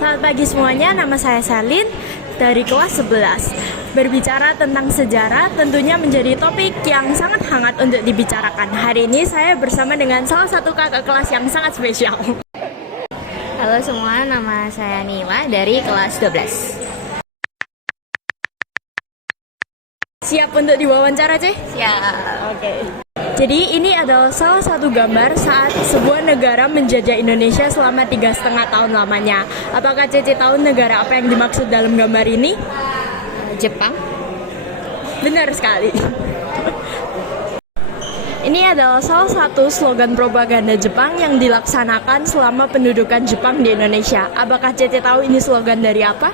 Selamat pagi semuanya, nama saya Salin dari kelas 11. Berbicara tentang sejarah tentunya menjadi topik yang sangat hangat untuk dibicarakan. Hari ini saya bersama dengan salah satu kakak kelas yang sangat spesial. Halo semua, nama saya Nila dari kelas 12. Siap untuk diwawancara, Ceh? Siap. Oke. Jadi ini adalah salah satu gambar saat sebuah negara menjajah Indonesia selama 3,5 tahun lamanya. Apakah Cece tahu negara apa yang dimaksud dalam gambar ini? Jepang. Benar sekali. Ini adalah salah satu slogan propaganda Jepang yang dilaksanakan selama pendudukan Jepang di Indonesia. Apakah Cece tahu ini slogan dari apa?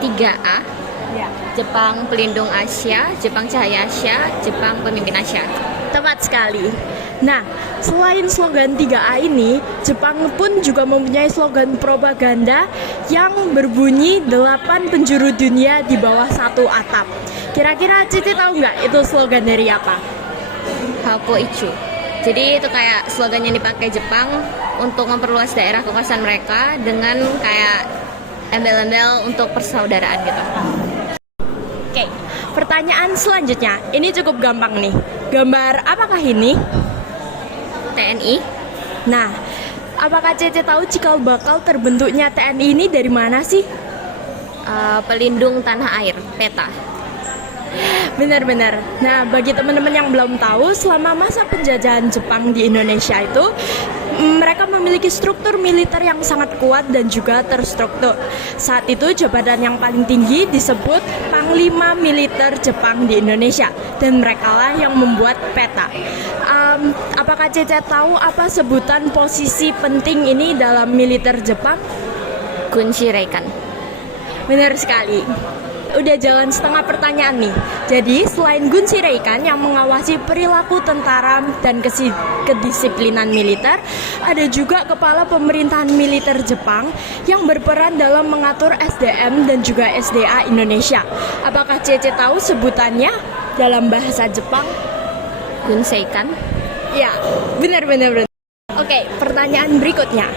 3A. Ya. Jepang Pelindung Asia, Jepang Cahaya Asia, Jepang Pemimpin Asia. Tepat sekali. Nah, selain slogan 3A ini, Jepang pun juga mempunyai slogan propaganda yang berbunyi 8 penjuru dunia di bawah satu atap. Kira-kira Cici tahu nggak itu slogan dari apa? Hapo Ichu. Jadi itu kayak slogan yang dipakai Jepang untuk memperluas daerah kekuasaan mereka dengan kayak embel-embel untuk persaudaraan gitu. Oke, pertanyaan selanjutnya. Ini cukup gampang nih. Gambar apakah ini? TNI. Nah, apakah Cece tahu cikal bakal terbentuknya TNI ini dari mana sih? Pelindung tanah air, PETA. Benar-benar. Nah, bagi teman-teman yang belum tahu, selama masa penjajahan Jepang di Indonesia itu, mereka memiliki struktur militer yang sangat kuat dan juga terstruktur. Saat itu jabatan yang paling tinggi disebut Panglima Militer Jepang di Indonesia, dan merekalah yang membuat peta. Apakah Cece tahu apa sebutan posisi penting ini dalam militer Jepang? Gunshireikan. Benar sekali. Udah jalan setengah pertanyaan nih. Jadi selain Gunshireikan yang mengawasi perilaku tentara dan kedisiplinan militer, ada juga kepala pemerintahan militer Jepang yang berperan dalam mengatur SDM dan juga SDA Indonesia. Apakah Cece tahu sebutannya dalam bahasa Jepang? Gunseikan. Ya, benar. Oke, pertanyaan berikutnya.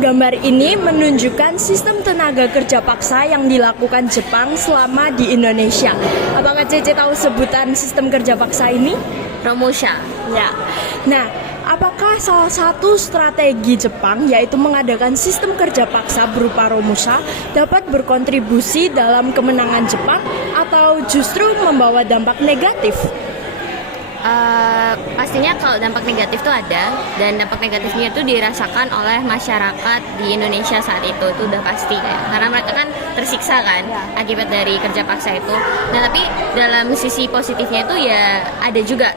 Gambar ini menunjukkan sistem tenaga kerja paksa yang dilakukan Jepang selama di Indonesia. Apakah Cece tahu sebutan sistem kerja paksa ini? Romusha. Ya. Nah, apakah salah satu strategi Jepang yaitu mengadakan sistem kerja paksa berupa Romusha dapat berkontribusi dalam kemenangan Jepang atau justru membawa dampak negatif? Pastinya kalau dampak negatif itu ada, dan dampak negatifnya itu dirasakan oleh masyarakat di Indonesia saat itu udah pasti kayak, karena mereka kan tersiksa kan akibat dari kerja paksa itu. Nah tapi dalam sisi positifnya itu ya ada juga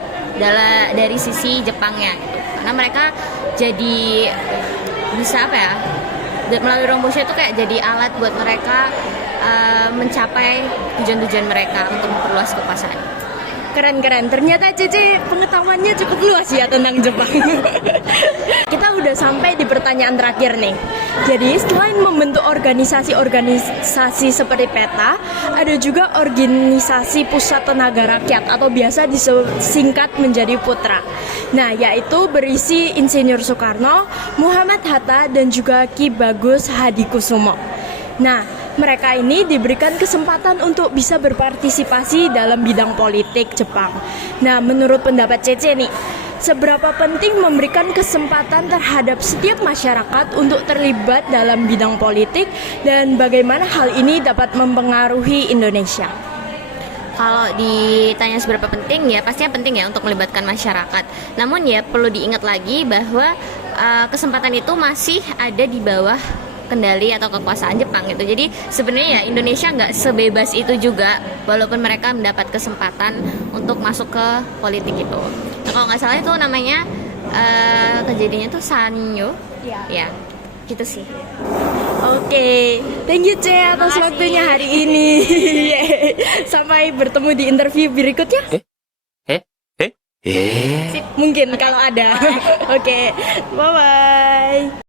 dari sisi Jepangnya gitu, karena mereka jadi bisa apa ya, melalui Romusha itu kayak jadi alat buat mereka mencapai tujuan-tujuan mereka untuk memperluas kekuasaan. Keren. Ternyata Cece pengetahuannya cukup luas ya tentang Jepang. Kita udah sampai di pertanyaan terakhir nih. Jadi selain membentuk organisasi-organisasi seperti PETA, ada juga organisasi Pusat Tenaga Rakyat atau biasa disingkat menjadi PUTRA. Nah, yaitu berisi Insinyur Soekarno, Muhammad Hatta, dan juga Ki Bagus Hadikusumo. Nah, mereka ini diberikan kesempatan untuk bisa berpartisipasi dalam bidang politik Jepang. Nah, menurut pendapat Cece nih, seberapa penting memberikan kesempatan terhadap setiap masyarakat untuk terlibat dalam bidang politik dan bagaimana hal ini dapat mempengaruhi Indonesia? Kalau ditanya seberapa penting, ya pastinya penting ya untuk melibatkan masyarakat. Namun ya perlu diingat lagi bahwa kesempatan itu masih ada di bawah kendali atau kekuasaan Jepang gitu. Jadi sebenarnya ya Indonesia nggak sebebas itu juga, walaupun mereka mendapat kesempatan untuk masuk ke politik itu. Nah, kalau nggak salah itu namanya kejadiannya tuh Sanyo. Ya, gitu sih. Oke, thank you Cece atas waktunya hari ini. Sampai bertemu di interview berikutnya. Sip, mungkin kalau ada. Oke, bye-bye.